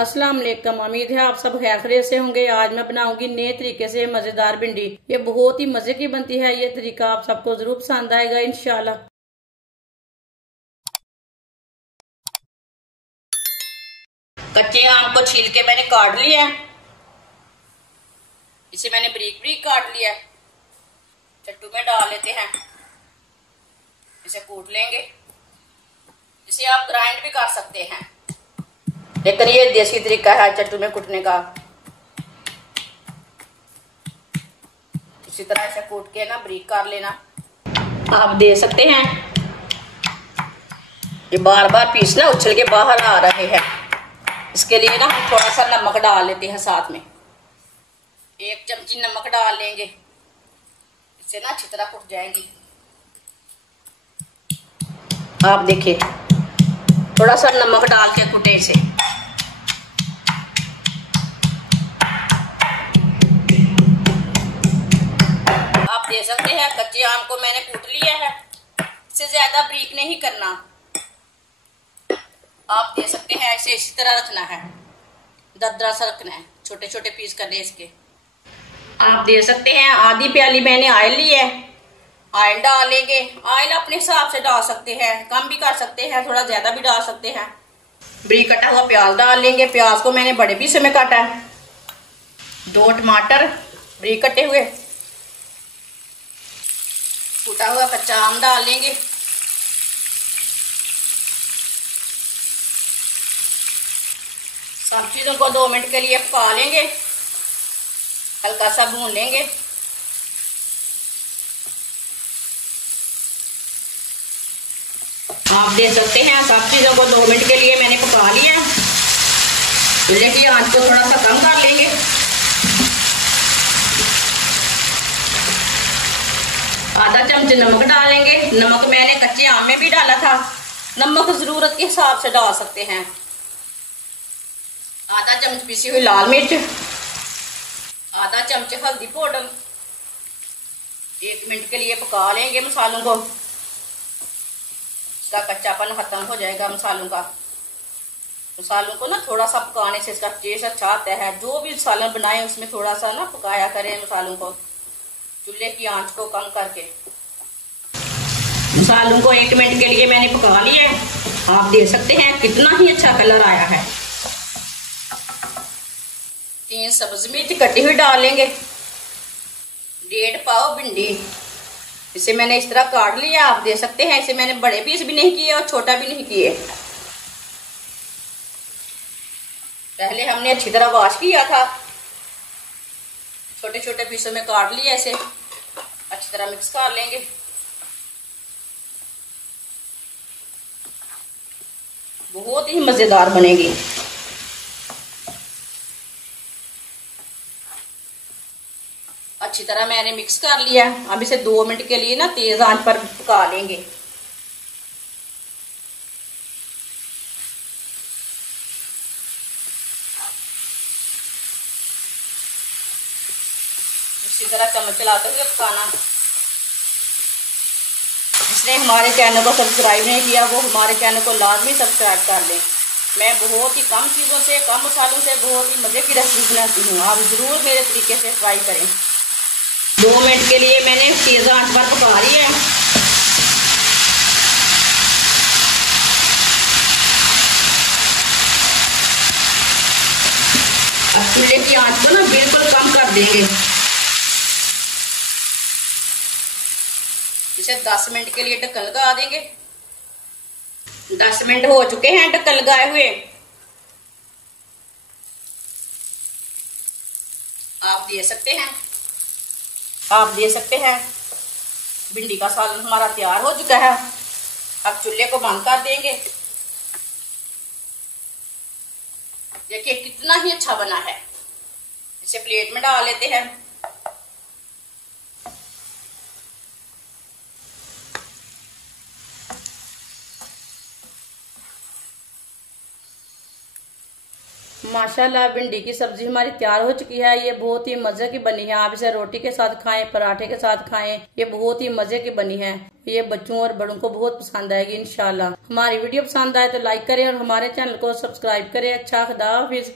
अस्सलाम वालेकुम। उम्मीद है आप सब खैरियत से होंगे। आज मैं बनाऊंगी नए तरीके से मजेदार भिंडी। ये बहुत ही मजे की बनती है। ये तरीका आप सबको जरूर पसंद आएगा इंशाल्लाह। कच्चे आम को छील के मैंने काट लिया। इसे मैंने बारीक बारीक काट लिया। चट्टू में डाल लेते हैं। इसे कूट लेंगे। इसे आप ग्राइंड भी कर सकते हैं, लेकिन ये देसी तरीका है चट्टू में कूटने का। इसी तरह इसे कूट के ना बारीक कर लेना। आप देख सकते हैं ये बार बार पीस ना उछल के बाहर आ रहे हैं। इसके लिए ना हम थोड़ा सा नमक डाल लेते हैं साथ में। 1 चमची नमक डाल लेंगे। इससे ना अच्छी तरह कुट जाएंगी। आप देखिए थोड़ा सा नमक डाल के कुटे इसे। आप देख सकते हैं कच्चे आम को मैंने कूट लिया है। इसे ज्यादा बारीक नहीं करना। आप देख सकते हैं इसे इसी तरह रखना है, दरदरा सा रखना है, छोटे छोटे पीस करने इसके। आप देख सकते हैं आधी प्याली मैंने ऑयल ली है। ऑयल डालेंगे। ऑयल अपने हिसाब से डाल सकते हैं, कम भी कर सकते हैं, थोड़ा ज्यादा भी डाल सकते हैं। बारीक कटा हुआ प्याज डाल लेंगे। प्याज को मैंने बड़े पीसे में काटा है। 2 टमाटर बारीक कटे हुए। कूटा हुआ कच्चा आम डाल लेंगे। सब चीजों को 2 मिनट के लिए पका लेंगे। हल्का सा भून लेंगे। आप देख सकते हैं सब चीजों को 2 मिनट के लिए मैंने पका लिया। चूल्हे की आंच को थोड़ा सा कम कर लेंगे। आधा चम्मच नमक डालेंगे। नमक मैंने कच्चे आम में भी डाला था। नमक जरूरत के हिसाब से डाल सकते हैं। आधा चम्मच पीसी हुई लाल मिर्च। आधा चम्मच हल्दी पाउडर। 1 मिनट के लिए पका लेंगे मसालों को। इसका कच्चापन खत्म हो जाएगा मसालों का। मसालों को ना थोड़ा सा पकाने से इसका टेस्ट अच्छा आता है। जो भी सालन बनाए उसमें थोड़ा सा ना पकाया करें मसालों को, चूल्हे की आंच को कम करके। मसालों को 1 मिनट के लिए मैंने पका लिया है। आप देख सकते हैं कितना ही अच्छा कलर आया है। 3 सब्ज मिर्च कटी हुई डाल लेंगे। 1.5 पाव भिंडी, इसे मैंने इस तरह काट लिया। आप देख सकते हैं इसे मैंने बड़े पीस भी नहीं किए और छोटा भी नहीं किए। पहले हमने अच्छी तरह वॉश किया था। छोटे छोटे पीसों में काट लिया। इसे अच्छी तरह मिक्स कर लेंगे। बहुत ही मजेदार बनेगी। अच्छी तरह मैंने मिक्स कर लिया। अब इसे 2 मिनट के लिए ना तेज आंच पर पका लेंगे। इसी तरह चम्मच चलाते हुए पकाना। जिसने हमारे चैनल को सब्सक्राइब नहीं किया वो हमारे चैनल को लाजमी सब्सक्राइब कर लें। मैं बहुत ही कम चीज़ों से, कम मसालों से बहुत ही मज़े की रेसिपी बनाती हूँ। आप ज़रूर मेरे तरीके से ट्राई करें। 2 मिनट के लिए मैंने तेज आंच पर पका लिया है। अब चूल्हे की आंच को ना बिल्कुल कम कर देंगे। इसे 10 मिनट के लिए ढक्कन लगा देंगे। 10 मिनट हो चुके हैं ढक्कन लगाए हुए। आप देख सकते हैं, भिंडी का सालन हमारा तैयार हो चुका है। अब चूल्हे को बंद कर देंगे। देखिए कितना ही अच्छा बना है। इसे प्लेट में डाल लेते हैं। माशाल्लाह भिंडी की सब्जी हमारी तैयार हो चुकी है। ये बहुत ही मजे की बनी है। आप इसे रोटी के साथ खाएं, पराठे के साथ खाएं। ये बहुत ही मजे की बनी है। ये बच्चों और बड़ों को बहुत पसंद आएगी इंशाल्लाह। हमारी वीडियो पसंद आए तो लाइक करें और हमारे चैनल को सब्सक्राइब करें। अच्छा, खुदा हाफिज।